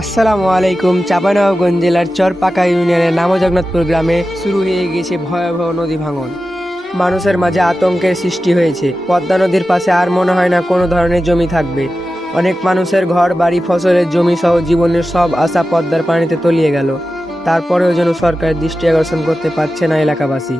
আসসালামু আলাইকুম। চাঁপাইনবাবগঞ্জ জেলার চরপাকা ইউনিয়নের নামজগন্নাথপুর গ্রামে শুরু হয়ে গেছে ভয়াবহ নদী ভাঙন। মানুষের মাঝে আতঙ্কের সৃষ্টি হয়েছে। পদ্মা নদীর পাশে আর মনে হয় না কোনো ধরনের জমি থাকবে। অনেক মানুষের ঘর বাড়ি ফসলের জমি সহ জীবনের সব আশা পদ্মার পানিতে তলিয়ে গেল। তারপরেও যেন সরকারের দৃষ্টি আকর্ষণ করতে পারছে না এলাকাবাসী।